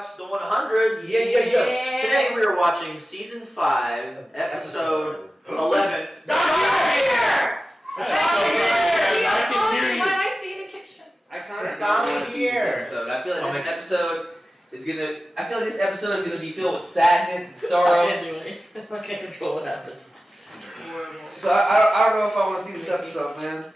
watch the 100. Yeah. Today we are watching season 5, episode 11. Dark Year! Why I stay in the kitchen? I kind of want to see this episode. I feel like this episode is gonna be filled with sadness and sorrow. I can't do it. I can't control what happens. So I don't know if I want to see this episode, man.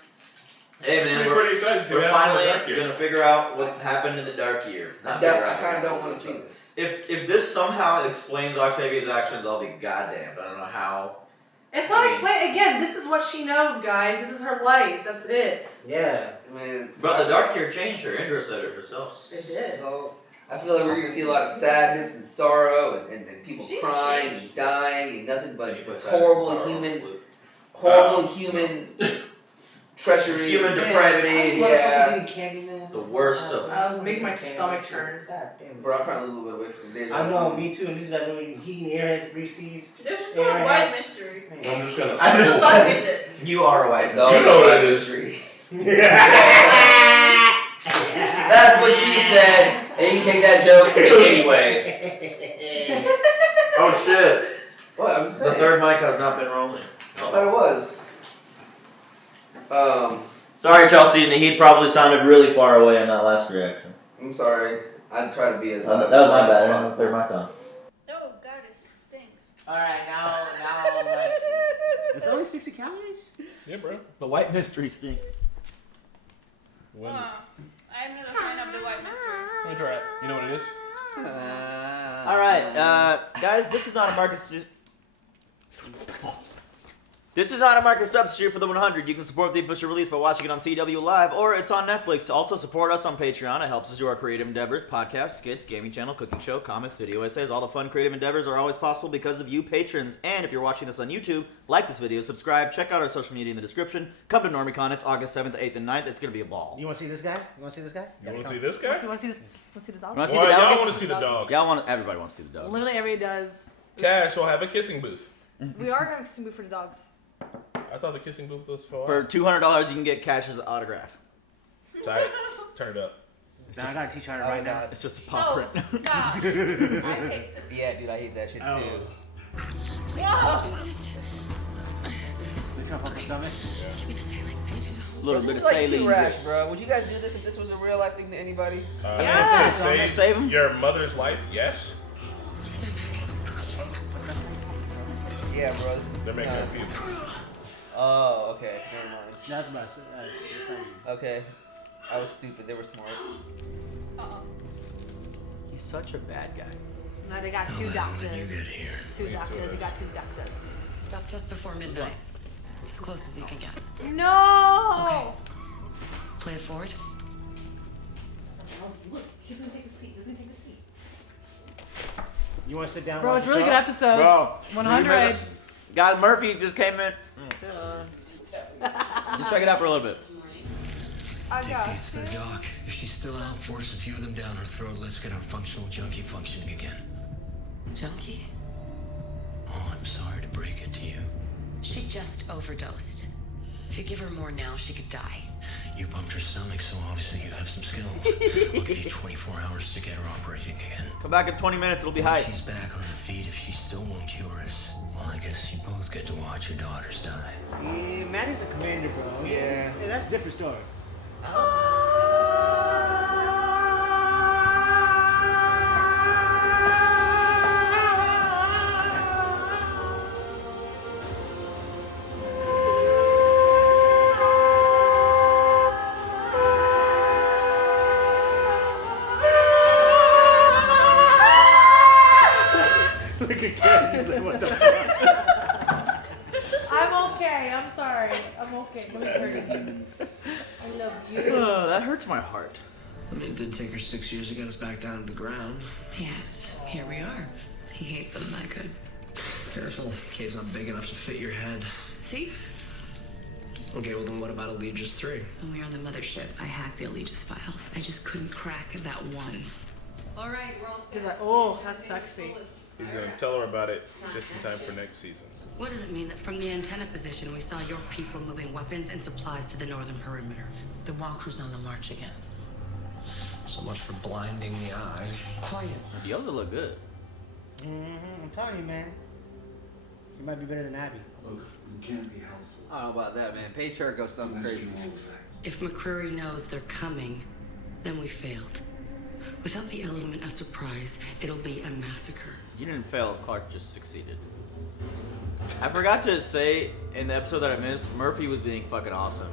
Hey man, we're pretty excited to see we're that finally gonna figure out what happened in the Dark Year. I kind of don't want to see this. If this somehow explains Octavia's actions, I'll be goddamned. I don't know how. It's not explained. Again, this is what she knows, guys. This is her life. That's it. Yeah. Man, But the Dark Year changed her. Indra said it herself. It did. So I feel like we're gonna see a lot of sadness and sorrow and people She's crying changed. and dying and nothing but You put sadness horrible and sorrow human treachery, Human depravity, yeah. The worst of It makes my stomach turn. God damn. Bro, I'm trying to lose a little bit away from the I know, me too. And these guys are heating airheads, Reese's. This is for a white mystery. I'm just gonna. I know. Fuck is it? You are a white It's man. all You know what it is. mystery. That's what she said. And you can take that joke anyway. Oh shit. What? I'm The saying. third mic has not been rolling. I thought it was. Sorry, Chelsea. Nahid probably sounded really far away in that last reaction. I'm sorry. I'm trying to be as That was my bad. I didn't have the third mic on. No, God, it stinks. Alright, now I'm like. It's only 60 calories? Yeah, bro. The white mystery stinks. When, I'm not a fan of the white mystery. let me try it. You know what it is? Alright, guys, this is not a market. This is not a market substitute for the 100. You can support the official release by watching it on CW Live, or it's on Netflix. Also, support us on Patreon. It helps us do our creative endeavors, podcasts, skits, gaming channel, cooking show, comics, video essays. All the fun creative endeavors are always possible because of you patrons. And if you're watching this on YouTube, like this video, subscribe, check out our social media in the description. Come to Normie Con. It's August 7th, 8th, and 9th. It's going to be a ball. You want to see this guy? You want to see this guy? You want to see this guy? You want to see this? Want to see the dog? Want to see Well, the dog? y'all want to see the dog. Everybody wants to see the dog. Literally everybody does. Cash will have a kissing booth. We are having some move for the dogs. I thought the kissing booth was for. For $200, you can get Cash's autograph. Tight. Turn it up. Nah, I got a t-shirt Oh, right now. God. It's just a paw print. God. I hate this. Yeah, dude, I hate that shit Oh. too. Whoa. You trying to pump my stomach? A little bit This of is like saline. too rash, bro. Would you guys do this if this was a real life thing to anybody? Yeah. Save him? Your mother's life, yes. Yeah, bro. They're making her puke. Oh, okay. Never mind. That's about it. Okay. I was stupid. They were smart. He's such a bad guy. No, they got two doctors. You get here. Two doctors. You got two doctors. Stop just before midnight. As close as you can get. No! Okay. Play it forward. Oh, look, he's gonna take a seat. He's gonna take a seat. You want to sit down? Bro, and it's a watch really the good show? episode. Bro. 100. Guys, Murphy just came in. Just check it out for a little bit. I Take got these to the doc. If she's still out, force a few of them down her throat. Let's get our functional junkie functioning again. Junkie? Oh, I'm sorry to break it to you. She just overdosed. If you give her more now, she could die. You bumped her stomach, so obviously you have some skills. I'll give you 24 hours to get her operating again. Come back in 20 minutes, it'll be Once hype. she's back on her feet, if she still won't cure us, well, I guess you both get to watch your daughters die. Yeah, Maddie's a commander, bro. Yeah. That's a different story. Look at Karen. What the fuck? I'm okay. I'm sorry. I'm okay. Don't hurt humans. I love you. That hurts my heart. I mean, it did take her 6 years to get us back down to the ground. Yet, here we are. He hates them that good. Careful, cave's not big enough to fit your head. See? Okay, well then what about Allegiance 3? When we were on the mothership, I hacked the Allegiance files. I just couldn't crack that one. All right, we're all set. He's like, oh, that's sexy. He's gonna tell her about it just in time for next season. What does it mean that from the antenna position we saw your people moving weapons and supplies to the northern perimeter? The walker's on the march again. So much for blinding the eye. Quiet. Yoza look good. I'm telling you, man. She might be better than Abby. Look, we can't be helpful. I don't know about that, man. Patriarch something crazy. If McCreary knows they're coming, then we failed. Without the element of surprise, it'll be a massacre. You didn't fail. Clark just succeeded. I forgot to say in the episode that I missed, Murphy was being fucking awesome.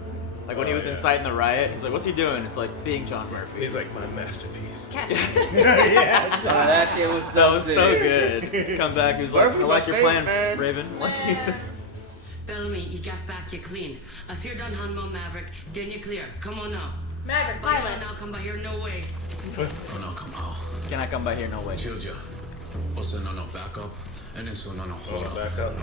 Like when he was inciting the riot, he's like, "What's he doing?" It's like being John Murphy. He's like my masterpiece. Yeah. That shit was so sick. so good. Come back, he was like, "I like your plan, man. Raven." Like he's just. Bellamy, you get back, you clean. Asir done Hanmo Maverick, then you clear. Come on now. Maverick, Bye violent. now, come by here, no way. Oh, no, come on. Can I come by here? No way. Children. Also, no backup. And then so no hold up. Back up.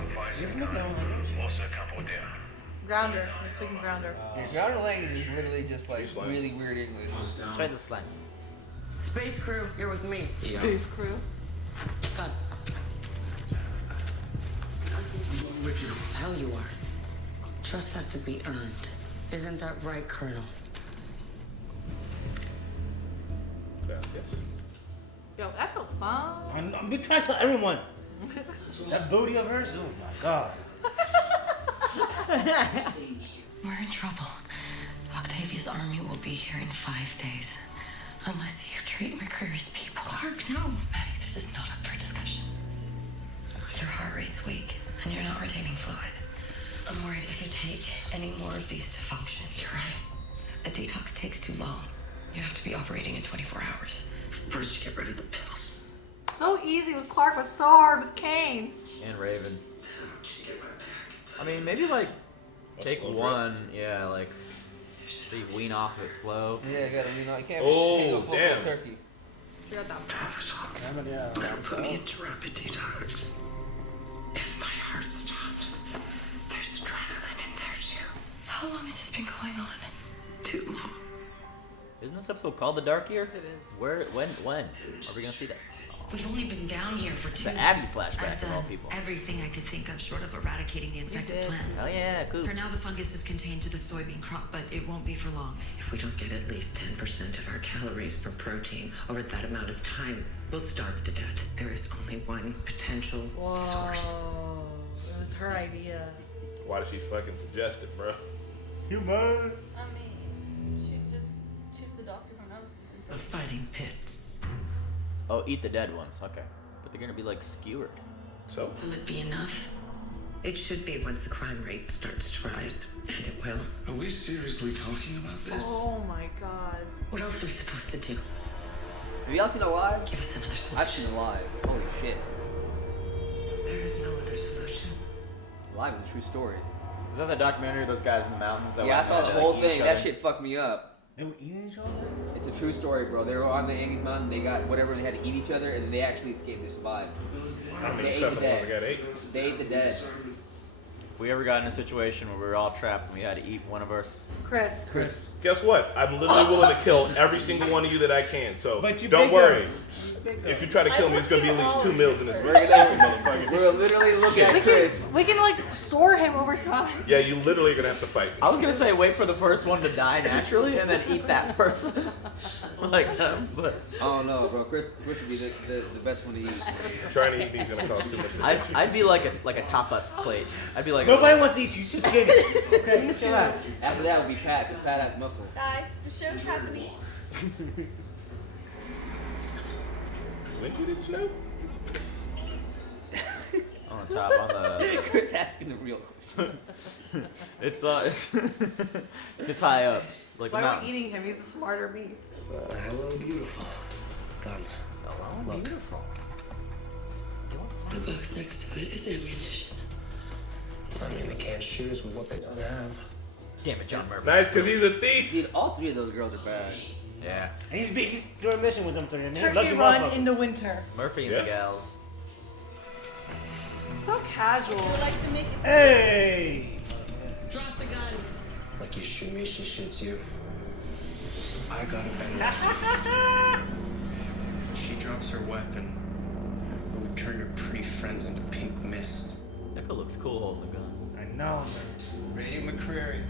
Grounder. We're speaking grounder. Your grounder language is literally just like really weird English. Try the slang. Space crew, you're with me. Space crew. God. With you. Hell you are. Trust has to be earned. Isn't that right, Colonel? Yes. Yo, that felt fun. I'm been trying to tell everyone. That booty of hers, oh my god. We're in trouble. Octavia's army will be here in 5 days. Unless you treat McCreary's people. Clark, no. Maddie, this is not up for discussion. Your heart rate's weak, and you're not retaining fluid. I'm worried if you take any more of these to function. You're right. A detox takes too long. You have to be operating in 24 hours. First, you get rid of the pills. So easy with Clark, but so hard with Kane. And Raven. I mean, maybe like take one, yeah, like so you wean off it slow. Yeah, you gotta, you can't Oh, go full damn. turkey. She got that. Now put me into rapid detox. If my heart stops, there's adrenaline in there too. How long has this been going on? Too long. Isn't this episode called The Dark Year? It is. Where? When? Are we gonna see that? We've only been down here for It's 2 an months. Abby flashback I've of all done people. everything I could think of short of eradicating the infected did. plants. Oh yeah, cool. For now, the fungus is contained to the soybean crop, but it won't be for long. If we don't get at least 10% of our calories from protein over that amount of time, we'll starve to death. There is only one potential source. Whoa. It was her idea. Why did she fucking suggest it, bro? Human. I mean, she's the doctor who knows these Of fighting pits. Oh, eat the dead ones. Okay, but they're gonna be like skewered. So Will it be enough? It should be once the crime rate starts to rise, and it will. Are we seriously talking about this? Oh my god. What else are we supposed to do? Have y'all seen Alive? Give us another solution. I've seen Alive. Holy shit. There is no other solution. Alive is a true story. Is that the documentary of those guys in the mountains? That Yeah, I went saw and the had to, whole like, eat thing. each That other? shit fucked me up. They were eating each other? It's a true story, bro. They were on the Andes Mountain. They got whatever. They had to eat each other, and they actually escaped. They survived. how many They ate stuff the I got dead. 8? They ate the dead. If we ever got in a situation where we were all trapped and we had to eat one of us, Chris. Guess what? I'm literally willing to kill every single one of you that I can. So But you don't big worry. girl. If you try to kill me, it's gonna be at least 2 meals in this We're week, gonna, motherfucker. we're literally looking at Chris. We can like store him over time. Yeah, you literally are gonna have to fight me. I was gonna say wait for the first one to die naturally and then eat that person, like them. But Oh no, bro. Chris would be the best one to eat. Trying to eat me is gonna cost too much. To I'd be like a tapas plate. I'd be like Nobody wants to eat you, just give it. Okay, chill out. After that would be Pat, because Pat has muscle. Guys, the show's happening. When you did Snoop? on the top on the. Chris asking the real questions. It's high up, like That's the why we're mountain. eating him. He's the smarter meat. Hello, beautiful. Guns. Look. Beautiful. The box next to it is ammunition. I mean, they can't shoot us with what they don't have. Damn it, John Murphy. Nice, cause he's a thief. Dude, all 3 of those girls are bad. Yeah, And he's doing a mission with them three. And Turkey lucky run motherfucker. into winter. Murphy and Yeah. the gals. So casual. I like to make it. Hey! Drop the gun. Like you shoot me, she shoots you. I got a better. She drops her weapon. It would turn your pretty friends into pink mist. Echo looks cool holding the gun. I know. Radio McCreary.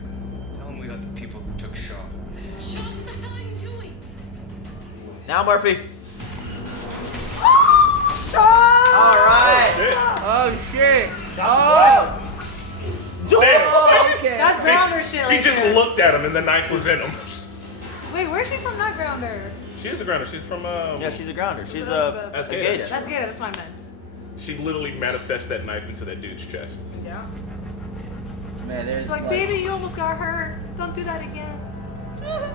Tell him we got the people who took Shaw. Sean, what the hell are you doing? Well, Now, Murphy. Shot! All right. Oh shit! Damn. Oh, okay. That's grounder shit She right just there. looked at him and the knife was in him. Wait, where's she from? Not grounder. She is a grounder. She's from Yeah, she's a grounder. She's The- a That's skater. good. That's good. That's what I meant. She literally manifests that knife into that dude's chest. Yeah. Man, there's She's like, baby, you almost got hurt. Don't do that again.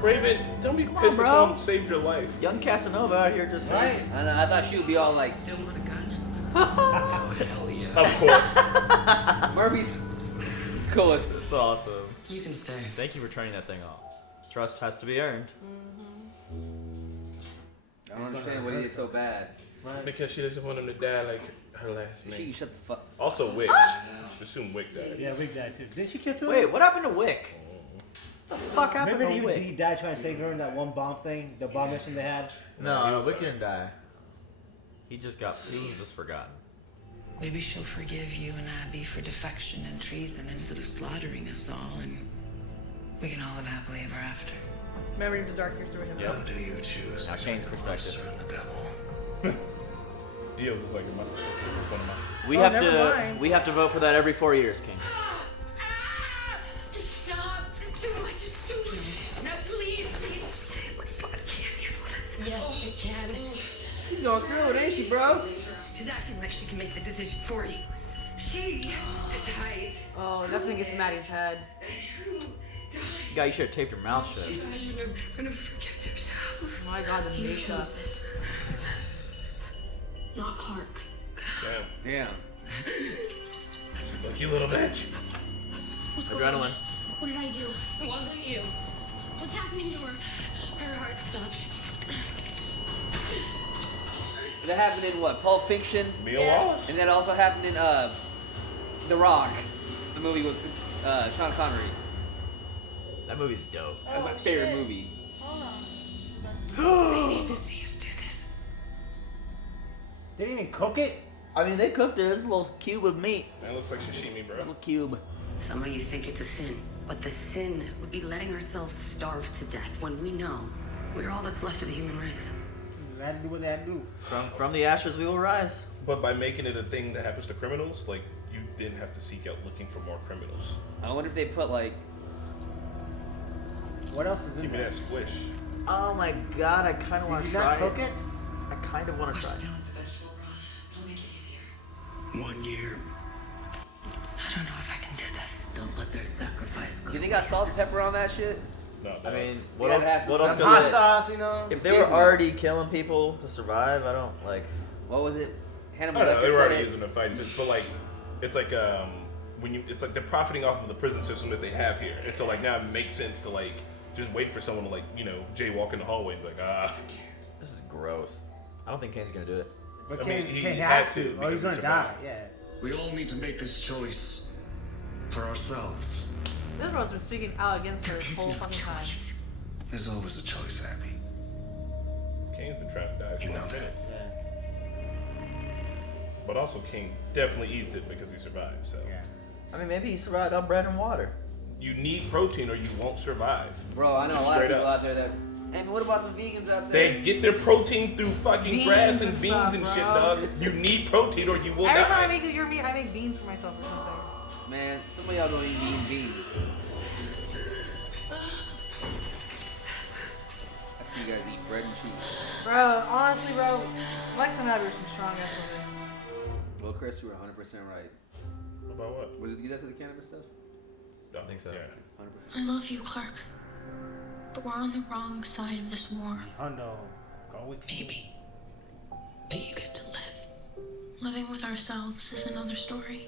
Raven, don't be on, pissed that bro. someone saved your life. Young Casanova out here just saying. Right? I don't know, I thought she would be all like, Still want a gun? Of course. Murphy's it's coolest. It's awesome. You can stay. Thank you for turning that thing off. Trust has to be earned. I don't understand what he did so bad. Because she doesn't want him to die like her last She name. shut the fuck. Also, Wick. Assume Wick died. Yeah, Wick died too. Didn't she kill two? Wait, what happened to Wick? What the fuck happened Remember to he Wick? died trying to save her in that one bomb thing, the bomb mission they had? No, he was Wick fine. didn't die. He was just forgotten. Maybe she'll forgive you and Abby for defection and treason instead of slaughtering us all, and we can all live happily ever after. Memory of the dark year through him. Yep. How do you choose? Now Kane's perspective. Or the devil? Dios was like one of my. We Oh, have never to mind. we have to vote for that every 4 years, King. Stop! It's too much, it's too much. No, please, please. My body can't handle this. Yes, it can. She's going through it, ain't she, bro? She's acting like she can make the decision for you. She decides Oh, that's when it gets Maddie's head. who dies. Guy, you should have taped your mouth shut. You're never gonna forgive yourself. Oh my god, the makeup. Not Clark. Damn. Damn. She's like, you little bitch. What's going on? Adrenaline. What did I do? It wasn't you. What's happening to her? Her heart stopped. That happened in what? Pulp Fiction? Mia Wallace. And that also happened in The Rock, the movie with Sean Connery. That movie's dope. That's my favorite movie. Hold on. I need to see us do this. They didn't even cook it? I mean, they cooked it. It's a little cube of meat. That looks like sashimi, bro. Little cube. Some of you think it's a sin, but the sin would be letting ourselves starve to death when we know we're all that's left of the human race. They had to do what they had to do. From the ashes we will rise. But by making it a thing that happens to criminals, like, you didn't have to seek out looking for more criminals. I wonder if they put like. What else is in Give me there? that squish. Oh my god, I kind of want Did to you try not cook it? I kind of want to try Wash it. down with the vegetable broth. It'll make it easier. 1 year. I don't know if I can do this. Don't let their sacrifice go. You think got salt and pepper on that shit? No, I mean, We what else? gotta have What else some could Hot they? sauce, you know? If they were Seasoning. already killing people to survive, I don't like. What was it? I Hannibal don't know. They Lecter were said already it. using the fighting bits, but like, it's like it's like they're profiting off of the prison system that they have here, and so like now it makes sense to like just wait for someone to like jaywalk in the hallway and be like This is gross. I don't think Kane's gonna do it. But I mean, Kane, he Kane has has to to, or he's because gonna he die. survived. Yeah. We all need to make this choice for ourselves. This girl's been speaking out against her this whole fucking time. There's always a choice, Abby. Kane's been trying to die for You a know minute. that. But also King definitely eats it because he survived. So Yeah. I mean, maybe he survived on bread and water. you need protein or you won't survive. Bro, I know Just a lot of straight people up. out there that. And what about the vegans out there? They get their protein through fucking Beans grass and and beans stuff, and bro. shit, dog. You need protein or you will Every die. time I make your meat, I make beans for myself or something. Man, some of y'all don't even eat beans. I see you guys eat bread and cheese. Bro, honestly, bro, Lex and Abby are some strong ass women. Well, Chris, you were 100% right. About what? Was it you that said the cannabis stuff? I think so. Yeah. 100%. I love you, Clark. But we're on the wrong side of this war. Oh no. Go with me. Maybe. But you get to live. Living with ourselves is another story.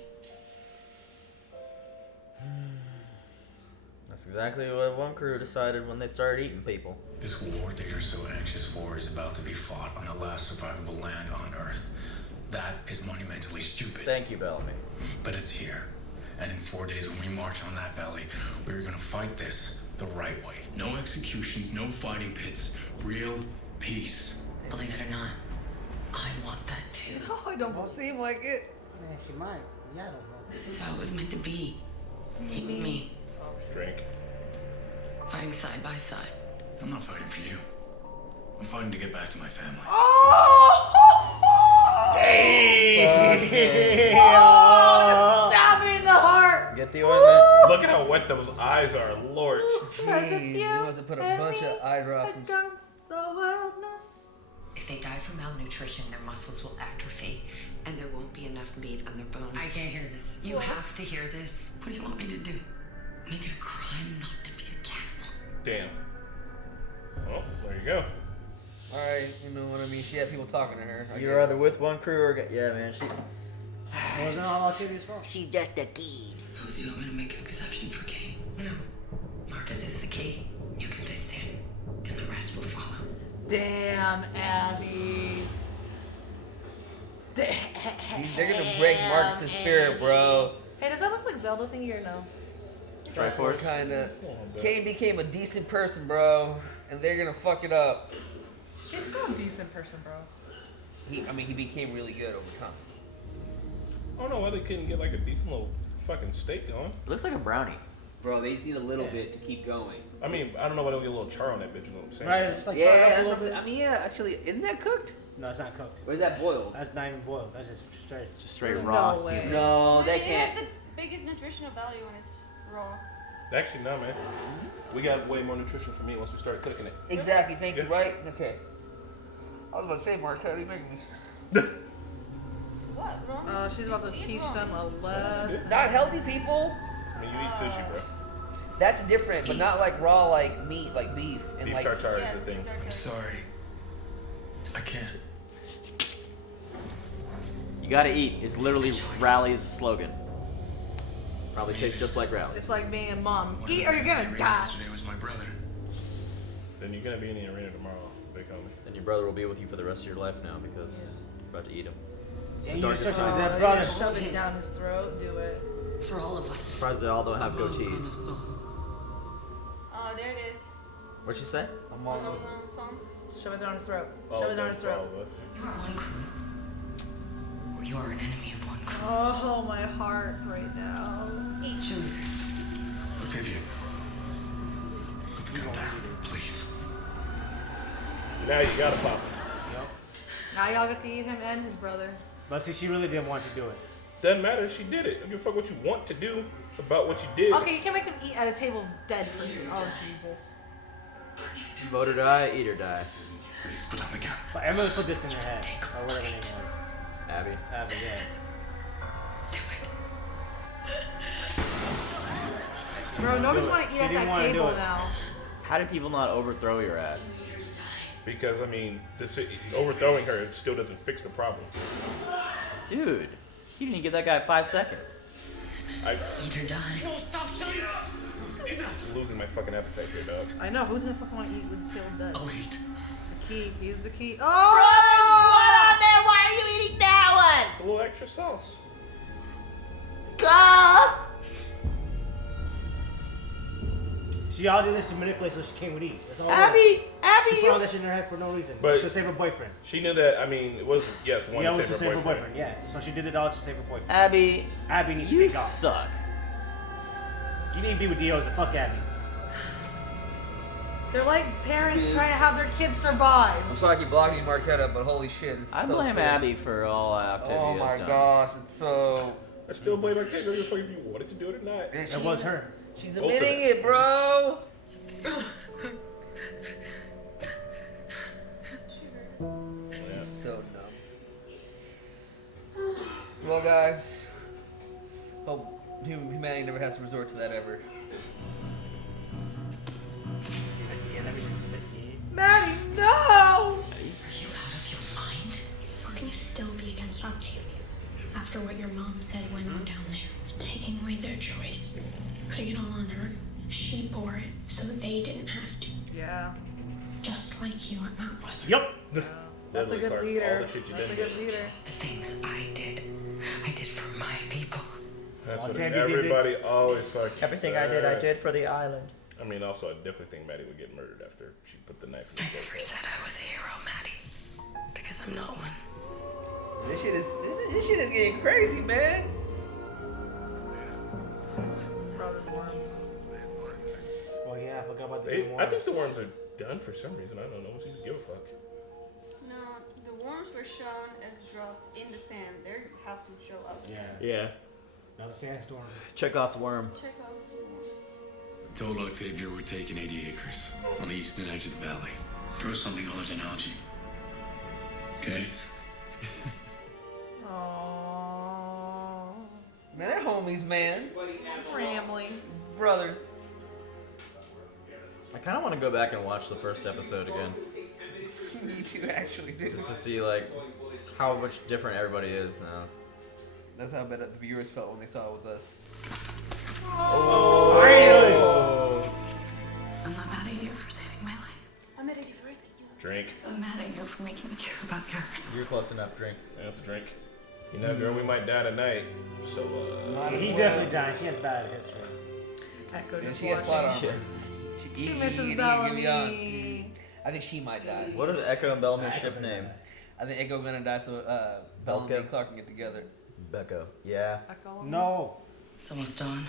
That's exactly what one crew decided when they started eating people. This war that you're so anxious for is about to be fought on the last survivable land on Earth. That is monumentally stupid. Thank you, Bellamy. But it's here. And in 4 days when we march on that valley, we're gonna fight this the right way. No executions, no fighting pits. Real peace. Believe it or not, I want that too. No, I don't seem like it. Man, she might. Yeah, I don't know. This is how it was meant to be. You and me, Drink. fighting side by side. I'm not fighting for you. I'm fighting to get back to my family. Oh, stab me in the heart. Get the ointment. Look at how wet those eyes are, Lord. He must have put a bunch of eye drops. If they die from malnutrition, their muscles will atrophy, and there won't be enough meat on their bones. I can't hear this. You have to hear this. What do you want me to do? Make it a crime not to be a cannibal. Damn. Well, there you go. Alright, you know what I mean? She had people talking to her. You're either with one crew or yeah, man. She wasn't all Octavia's fault. She's just a key. So you want me to make an exception for Kane? No. Marcus is the key. You convince him, and the rest will follow. Damn, Abby. They're gonna break Marcus' spirit, bro. Hey, does that look like Zelda thingy or no? Triforce. Kinda. Kane became a decent person, bro, and they're gonna fuck it up. She's still a decent person, bro. He became really good over time. I don't know why they couldn't get like a decent little fucking steak going. It looks like a brownie. Bro, they just need a little bit to keep going. I mean, I don't know why they don't get a little char on that bitch, you know what I'm saying? Right, it's like Yeah, charred up a that's little what, bit. I mean, yeah, actually, isn't that cooked? No, it's not cooked. Or is that boiled? That's not even boiled. That's just straight. Just straight raw. No way. No, Well, they it can't. has the biggest nutritional value when it's raw. Actually, no, man. We got way more nutrition for me once we start cooking it. Exactly, thank you, Yeah. right? Okay. I was about to say, Mark, how do you make this? What? Wrong? She's about to teach them a lesson. Not healthy people. I mean, you eat sushi, bro. That's different, but not like raw, like meat, like beef. And Beef like, tartare Yes, is the thing. beef tartare. I'm sorry. I can't. You gotta eat. It's literally Rally's slogan. Probably tastes just like Rally. It's like being a mom. Eat or you're gonna die. Yesterday was my brother. Then you're gonna be in the arena tomorrow, big homie. And your brother will be with you for the rest of your life now because you're about to eat him. It's And the you darkest start time. to that You're brother. shove it down his throat. Do it. For all of us. Surprised they all don't have goatees. Oh, there it is. What'd she say? I'm Oh, all no, no, song. Shove it down his throat. Oh, Shove it down his for all throat. of us. You are one crew. Or you are an enemy of one crew. Oh, my heart right now. Choose. Octavia. Put the gun down, please. Now you gotta pop it. Now y'all get to eat him and his brother. But see, she really didn't want to do it. Doesn't matter, she did it. I don't give a fuck what you want to do. It's about what you did. Okay, you can't make them eat at a table of dead person. Oh, Jesus. Vote or die, eat or die. Please put down the gun. But Emily put this in her head, or whatever her name was. Abby. Abby, yeah. Bro, nobody's want to eat She at didn't that wanna do table it. now. How did people not overthrow your ass? Because, I mean, overthrowing her still doesn't fix the problem. Dude, you didn't even give that guy 5 seconds. I'm Eat or die. losing my fucking appetite here, dog. I know, who's gonna fucking want to eat with the table dead? I'll eat. The key, he's the key. Oh! man, why are you eating that It's a little extra sauce. one? She all did this to manipulate so she can't would eat. That's all it was. Abby, She Abby, put all that shit in her head for no reason. But- She to save her boyfriend. She knew that, I mean, it wasn't, yes, one Yeah, it to was save to her save her boyfriend. boyfriend. Yeah, so she did it all to save her boyfriend. Abby, Abby needs to you be gone. suck. You need to be with Dio, so fuck Abby. They're like parents trying to have their kids survive. I'm sorry I keep blocking you, Marquetta, but holy shit, this is I so blame sick. Abby for all Octavia Oh has my done. gosh, it's so... I still blame her kid. I don't give a fuck if you wanted to do it or not. It was her. She's Both of admitting them. it, bro! Yeah. So dumb. Well, guys, hope humanity never has to resort to that ever. Maddie, no! Are you out of your mind? How can you still be against Octavia? After what your mom said went on down there, taking away their choice, putting it all on her, she bore it so they didn't have to. Yeah. Just like you at Mount Weather. Yup. That's a Leslie good Clark, leader. all the shit you That's a did. good leader. The things I did for my people. That's what Octavia did it. everybody always fucking Everything says. I did for the island. I mean, also, I definitely think Maddie would get murdered after she put the knife in I his never throat. said I was a hero, Maddie. Because I'm not one. This shit is getting crazy, man. Oh yeah, I forgot about the They, good I think worms. the worms are done for some reason. I don't know. She just give a fuck. have to show up. Yeah. Not a sandstorm. Chekhov's worm. Chekhov's worm. Told Octavia we're taking 80 acres on the eastern edge of the valley. Grow something other than algae. Okay? Aww. Man, they're homies, man. Family. Brothers. I kind of want to go back and watch the first episode again. Me too, actually, dude. Just to see, like, how much different everybody is now. That's how bad the viewers felt when they saw it with us. Oh! I'm not mad at you for saving my life. I'm ready for rescue. Drink. I'm mad at you for making me care about yours. You're close enough, drink. Yeah, that's a drink. You know, girl, we might die tonight. So, He definitely died. She has bad history. Echo Yeah, just she has plot watching. armor. She misses Bellamy. I think she might die. What is Echo and Bellamy's ship name? I think Echo gonna die so Bellamy and Clark can get together. Becco. Yeah. Echo. No. It's almost dawn.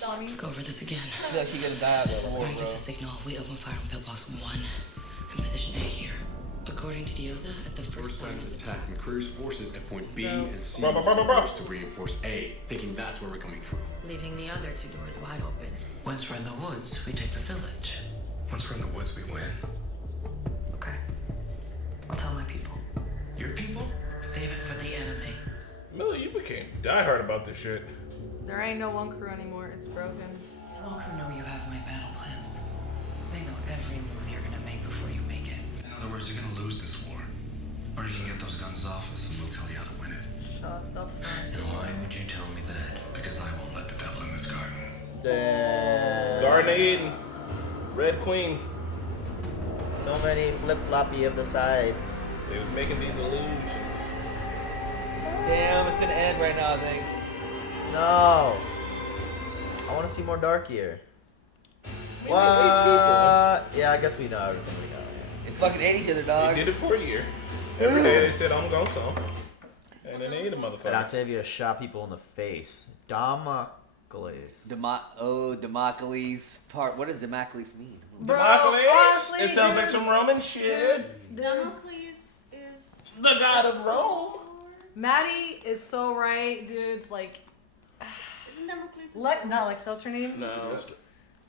Bellamy. Let's go over this again. I feel like she's gonna die before, When I get bro. the signal, we open fire on pillbox 1 in position A here. According to Dioza, at the First first sign sign of of attack, attack. McCreery's forces at point B No. and C Bro. to reinforce A, thinking that's where we're coming through. Leaving the other 2 doors wide open. Once we're in the woods, we take the village. Once we're in the woods, we win. Okay. I'll tell my people. Your people? Save it for the enemy. Millie, you became diehard about this shit. There ain't no one crew anymore. It's broken. All crew know you have my battle plans. They know every move you're gonna make before you make it. In other words, you're gonna lose this war. Or you can get those guns off us and we'll tell you how to win it. Shut the fuck. And why would you tell me that? Because I won't let the devil in this garden. Damn. Garden of Eden. Red Queen. So many flip-floppy of the sides. They was making these illusions. Damn, it's gonna end right now, I think. No. I want to see more Dark Year. Maybe What? 8 people. Yeah, I guess we know everything we know. They fucking ate each other, dog. They did it for a year. Every day they said, I'm going some. And then they ate a And motherfucker. Octavia shot people in the face. Damocles. Democles part. What does Democles mean? Bro, Democles? honestly, It sounds like dude, some Roman shit. Damocles is The god of Rome. Maddie is so right, dude. It's like, Isn't Damocles? not like, what's her name? No.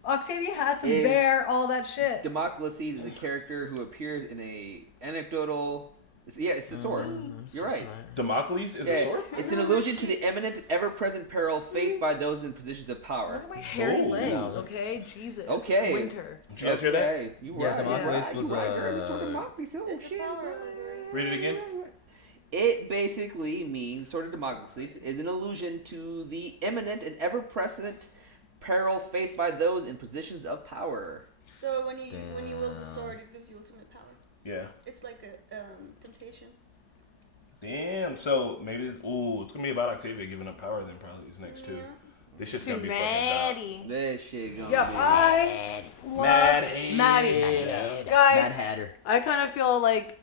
Octavia had to Is- bear all that shit. Democles is a character who appears in a anecdotal. It's the sword. You're right. Democles is Yeah, a sword? it's an allusion to the imminent, ever-present peril faced by those in positions of power. Look at my hairy Oh. legs, No, that's- okay? Jesus. Okay. It's winter. Did you guys hear that? Okay, you Yeah, right. Democles you was, right, girl. The sword uh, of Democles. Oh, It's a shit, power bro. Read it again. It basically means, sort of Democles, is an allusion to the imminent and ever-present peril faced by those in positions of power. So when you wield the sword, it gives you ultimate power. Yeah. It's like a temptation. Damn. So maybe it's gonna be about Octavia giving up power then probably these next two. Yeah. This shit's gonna be fucking Maddie. This shit gonna Yeah, be I love Mad Hatter. Maddie. Mad Guys, Hatter. I kind of feel like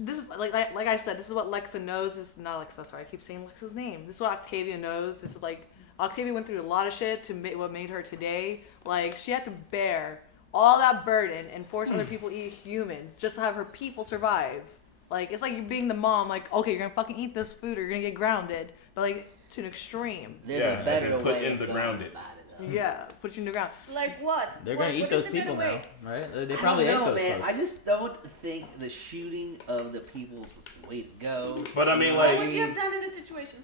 this is like I said, this is what Lexa knows. This is not Lexa. Sorry, I keep saying Lexa's name. This is what Octavia knows. This is like Octavia went through a lot of shit to make what made her today. Like she had to bear all that burden and force other people to eat humans just to have her people survive. Like it's like you're being the mom. Like okay, you're gonna fucking eat this food or you're gonna get grounded. But like to an extreme. There's Yeah, a better as in put way in of the going grounded. about it. Yeah, put you in the ground. Like what? They're What- gonna eat what those is the better people now, way? right? They I probably don't ate know, those man. folks. I just don't think the shooting of the people was the way to go. But I mean, What like, would you have done in that situation?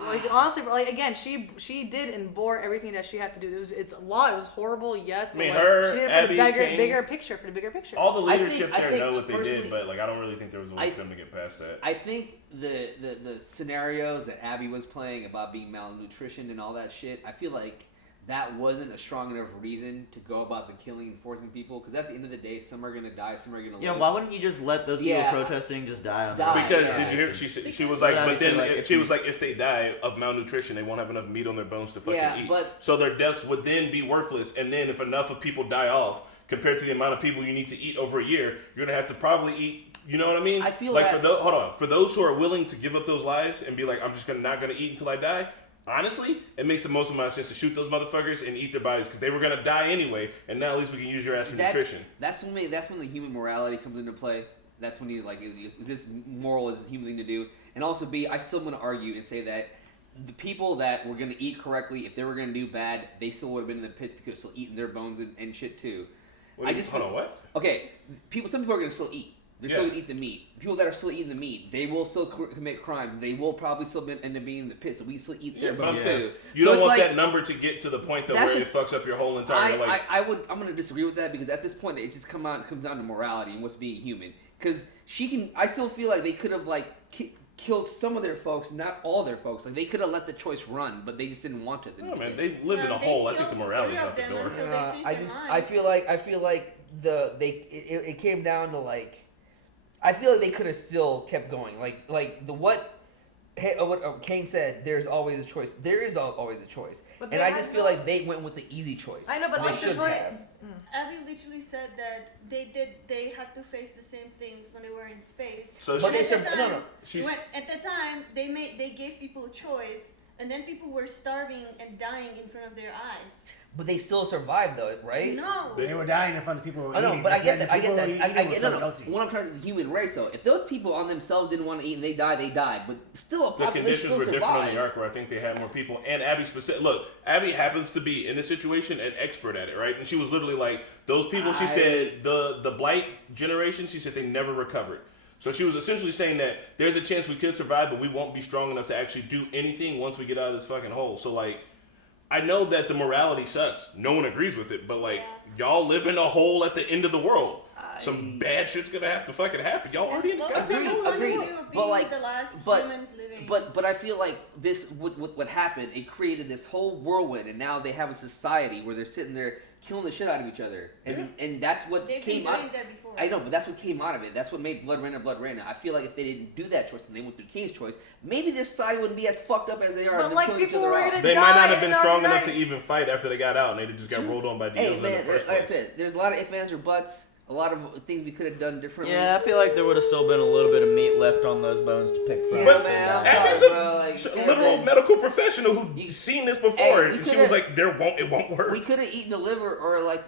Like honestly, like again, she did and bore everything that she had to do. It's a lot. It was horrible. Yes, I mean, but, like, her, she did it for Abby, the Kane, bigger picture. For the bigger picture. all the I leadership think there know what they personally- did, but like I don't really think there was a way I for them to get past that. I think the scenarios that Abby was playing about being malnutrition and all that shit, I feel like that wasn't a strong enough reason to go about the killing and forcing people. Because at the end of the day, some are gonna die, some are gonna live. Yeah, why wouldn't you just let those people Yeah. protesting just die on Die. Because yeah. did you hear? She said she was But like, but obviously, then like, if she you- was like, if they die of malnutrition, they won't have enough meat on their bones to fucking Yeah, eat. but- So their deaths would then be worthless. And then if enough of people die off, compared to the amount of people you need to eat over a year, you're gonna have to probably eat. You know what I mean? I feel like that- for those who are willing to give up those lives and be like, I'm just not gonna eat until I die. Honestly, it makes the most amount of sense to shoot those motherfuckers and eat their bodies because they were gonna die anyway, and now at least we can use your ass for nutrition. That's when the human morality comes into play. That's when he's like, is this moral? Is this a human thing to do? And also, B, I still want to argue and say that the people that were going to eat correctly, if they were going to do bad, they still would have been in the pits because they're still eating their bones and shit too. Hold on, what? Okay, some people are going to still eat. They're still going to eat the meat. People that are still eating the meat, they will still commit crimes. They will probably still end up being in the pit, so we still eat their bones too. You don't want that number to get to the point though where it fucks up your whole entire life. I'm going to disagree with that because at this point it just comes down to morality and what's being human. Because I still feel like they could have killed some of their folks, not all their folks. Like they could have let the choice run, but they just didn't want it. No, man, they live in a hole. I think the morality's out the door. I feel like it came down to like. I feel like they could have still kept going. What Kane said, there's always a choice. There is always a choice. And I just feel like they went with the easy choice. I know, but they should have. Abby literally said that they had to face the same things when they were in space. So at the time they gave people a choice, and then people were starving and dying in front of their eyes. But they still survived, though, right? No. They were dying in front of people who were eating. No, but I get that. I get that. No. What I'm trying to the human race, though, if those people on themselves didn't want to eat and they died. But still, a population the still conditions were different on survived. the ark, where I think they had more people. And Abby Look, Abby happens to be in this situation an expert at it, right? And she was literally like, those people. She said the blight generation. She said they never recovered. So she was essentially saying that there's a chance we could survive, but we won't be strong enough to actually do anything once we get out of this fucking hole. So like. I know that the morality sucks. No one agrees with it, but y'all live in a hole at the end of the world. Some bad shit's gonna have to fucking happen. Y'all already in the Agreed. But humans living. But I feel like this what happened. It created this whole whirlwind, and now they have a society where they're sitting there killing the shit out of each other, and that's what came out. That before. I know, but that's what came out of it. That's what made Blood Raina. I feel like if they didn't do that choice and they went through Kane's choice, maybe this society wouldn't be as fucked up as they are. But like people were gonna They might not have been strong enough to even fight after they got out, and they just got rolled on by DLs in the first place. Like I said, there's a lot of ifs, ands, or buts. A lot of things we could have done differently. Yeah, I feel like there would have still been a little bit of meat left on those bones to pick from. Yeah, man. Abby's a literal medical professional who's seen this before, and she was like, it won't work. We could have eaten the liver, or a liver.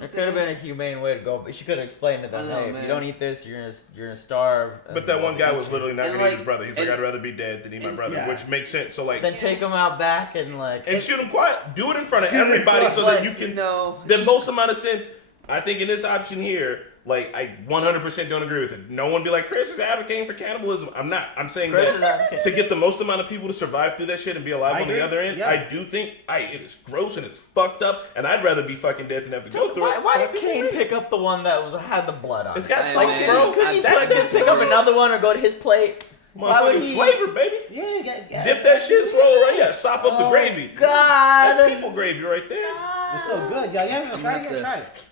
Shit, It could have been a humane way to go, but she could have explained to them, if you don't eat this, you're gonna starve. But that one guy was literally not gonna eat his brother. He's like, I'd rather be dead than eat my brother, which makes sense. So then take him out back and shoot him quiet. Do it in front of everybody so that you can. The most amount of sense. I think in this option here, I 100% don't agree with it. No one be like, Chris is advocating for cannibalism. I'm not. I'm saying that to get the most amount of people to survive through that shit and be alive on the other end, I do think it is gross and it's fucked up, and I'd rather be fucking dead than have to go through it. Why did Kane pick up the one that had the blood on it? It's got sauce, bro. Couldn't he pick up another one or go to his plate? Why would he flavor, baby? Yeah. Dip that shit, swirl it right. Yeah, sop up the gravy. God, that's people gravy right there. It's so good, y'all. Yeah, try it.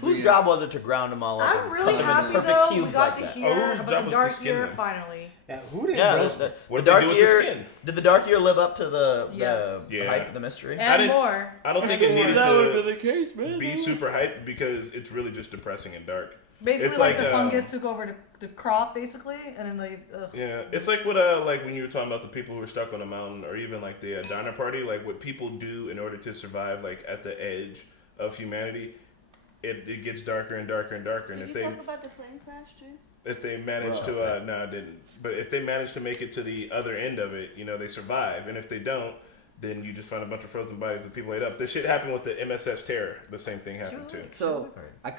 Whose job was it to ground them all up? I'm really happy though we got to hear about the dark year finally. Yeah, who didn't roast it? What did they do with the skin? Did the dark year live up to the hype, the mystery? And more. I don't think it needed to be super hyped because it's really just depressing and dark. Basically, it's the fungus took over the crop, basically, and then yeah, it's like what when you were talking about the people who were stuck on a mountain, or even the diner party, what people do in order to survive, at the edge of humanity, it gets darker and darker and darker. Did you talk about the plane crash too? If they manage no, I didn't. But if they manage to make it to the other end of it, they survive. And if they don't, then you just find a bunch of frozen bodies with people ate up. This shit happened with the MSS Terror. The same thing happened too. So I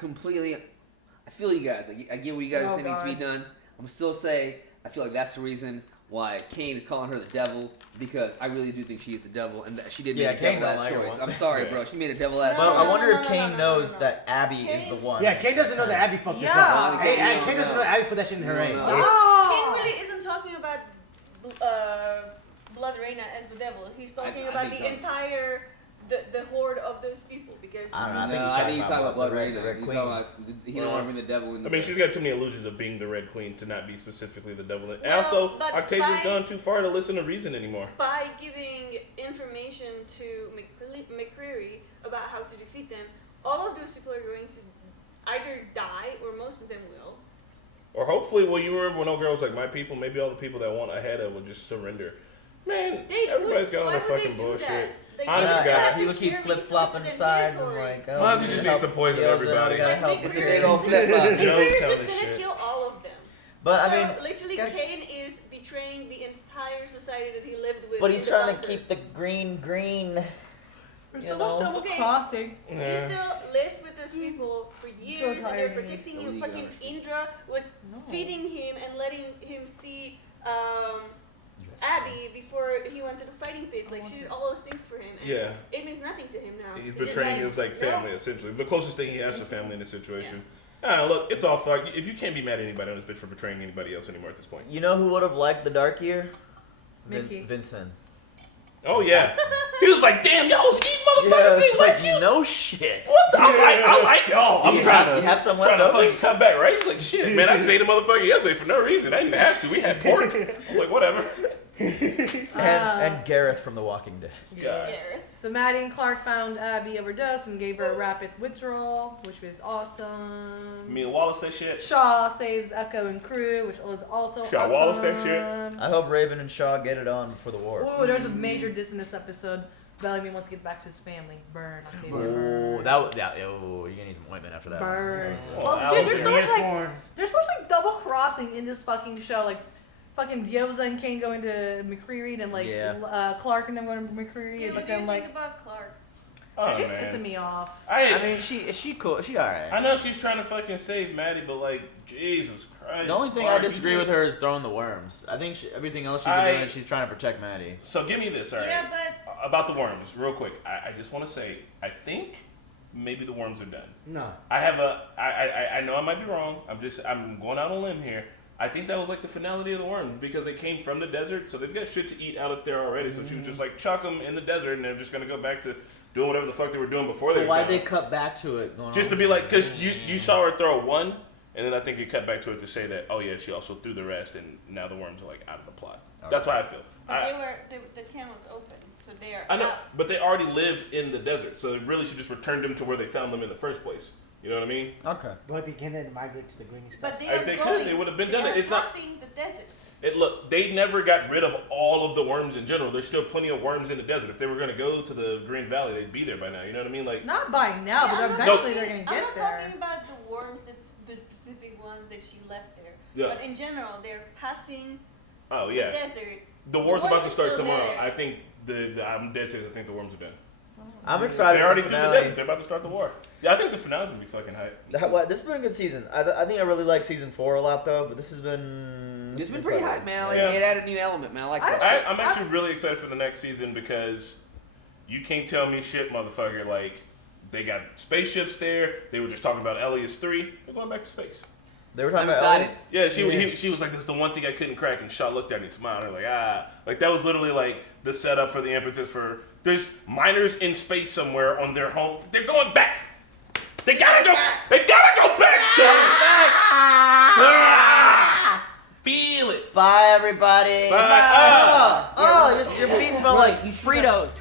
feel you guys. I get what you guys are saying needs to be done. I'm still say I feel like that's the reason why Kane is calling her the devil, because I really do think she is the devil, and that she did make a devil-ass choice. I'm sorry, bro. She made a devil-ass choice. I wonder if Kane knows that Abby is the one. Yeah, Kane doesn't know that Abby fucked this up. Kane doesn't know that Abby put that shit in her head. Kane really isn't talking about Blood Raina as the devil. He's talking about the entire... The horde of those people, because I think he's talking about Blood Raina. He don't want to bring the devil in. I mean, she's got too many illusions of being the Red Queen to not be specifically the devil. And also, Octavia's gone too far to listen to reason anymore. By giving information to McCreary about how to defeat them, all of those people are going to either die, or most of them will. Or hopefully, you remember when old girl was like, my people, maybe all the people that want a head will just surrender. Man, everybody's got all the fucking bullshit. Like, Honest they God. have to He would keep share flip flopping resources sides and inventory. like. Miles, he just needs to poison everybody. It's a big old flip flop. Joe's McCreary's telling just us gonna shit. kill all of them. But so I mean, literally, Kane is betraying the entire society that he lived with. but he's in the trying to bunker. keep the green. There's You so much know? double Okay. crossing. He still lived with those people for years, and they were tired. protecting him. Only Fucking you can Indra was feeding him and letting him see Abby before he went to the fighting pits. Like, she did all those things for him. And Yeah. it means nothing to him now. He's just betraying his like no. family essentially. The closest thing he has to family in this situation. I don't know, look, it's all fuck. If you can't be mad at anybody on this bitch for betraying anybody else anymore at this point. You know who would have liked the dark year? Mickey. Vincent. Oh yeah. He was like, damn, y'all was eating Yeah, motherfuckers. it's He like, let you. no shit. What the? I like y'all. I'm You trying have- to. you have some trying left to over? fucking come back, right? He's like, shit, man. I just ate a motherfucker yesterday for no reason. I didn't even have to. We had pork. I was like, whatever. And Gareth from The Walking Dead. God. So Maddie and Clark found Abby overdosed and gave her a rapid withdrawal, which was awesome. Me and Wallace that shit. Shaw saves Echo and crew, which was also Shaw awesome. Wallace that shit. I hope Raven and Shaw get it on before the war. Ooh, there's a major diss in this episode. Bellamy wants to get back to his family. Burn. Octavia, burn. Oh, that was you're gonna need some ointment after that. Burn. Oh, Well, Alex dude, there's and so much Ian's like there's so much like double crossing in this fucking show. Like fucking Dioza and Kane going to McCreary and like Clark and them going to McCreary, Yeah, but what do you then think like about Clark? Oh, it's just man. pissing me off. I mean, is she cool? She alright. I know she's trying to fucking save Maddie, but like, Jesus Christ. The only thing Clark, I disagree you with just- her is throwing the worms. I think everything else she's been doing, she's trying to protect Maddie. So give me this, alright? Yeah, but About the worms, real quick. I just want to say, I think maybe the worms are done. No. I have I know I might be wrong. I'm going out on a limb here. I think that was like the finality of the worms because they came from the desert, so they've got shit to eat out up there already. So she was just like chuck them in the desert, and they're just gonna go back to doing whatever the fuck they were doing before they. But were why'd found. they cut back to it? Just to be like, because you saw her throw one, and then I think you cut back to it to say that, oh yeah, she also threw the rest, and now the worms are like out of the plot. That's how I feel. the can was open, so they are I know, out. but they already lived in the desert, so they really should just return them to where they found them in the first place. You know what I mean? Okay. But they can then migrate to the green stuff. But they If are they going. could, they would have been they done are it. It's not. crossing the desert. Look, they never got rid of all of the worms in general. There's still plenty of worms in the desert. If they were going to go to the Green Valley, they'd be there by now. You know what I mean? Like, Not by now, but I'm not eventually talking- they're gonna I'm get not there. talking about the worms. That's the specific ones that she left there. Yeah. But in general, they're passing oh yeah, the desert. the war's worms about to are start still tomorrow. there. I think I'm dead serious. I think the worms are done. I'm excited They already for threw the the finale. desert. They're about to start the war. Yeah, I think the finale's gonna be fucking hype. This has been a good season. I think I really like season 4 a lot though, but this has been It's been pretty quite hype, man. Like, Yeah. it added a new element, man. I like that shit. I'm actually really excited for the next season because you can't tell me shit, motherfucker. Like, they got spaceships there. They were just talking about Elias 3. They're going back to space. They were talking I'm about excited. Ellis? Yeah, she was like, "That's the one thing I couldn't crack," and Shaw looked at me and smiled. They're like, "Ah," like that was literally like the setup for the impetus for. There's miners in space somewhere on their home. They're going back. They gotta go. They gotta go back, son. Ah! Feel it. Bye everybody. Bye. Your feet smell like Fritos.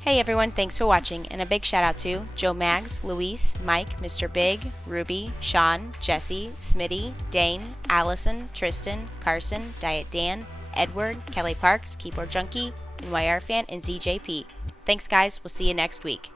Hey everyone, thanks for watching, and a big shout out to Joe Mags, Luis, Mike, Mr. Big, Ruby, Sean, Jesse, Smitty, Dane, Allison, Tristan, Carson, Diet Dan, Edward, Kelly Parks, Keyboard Junkie, NYR Fan, and ZJP. Thanks guys, we'll see you next week.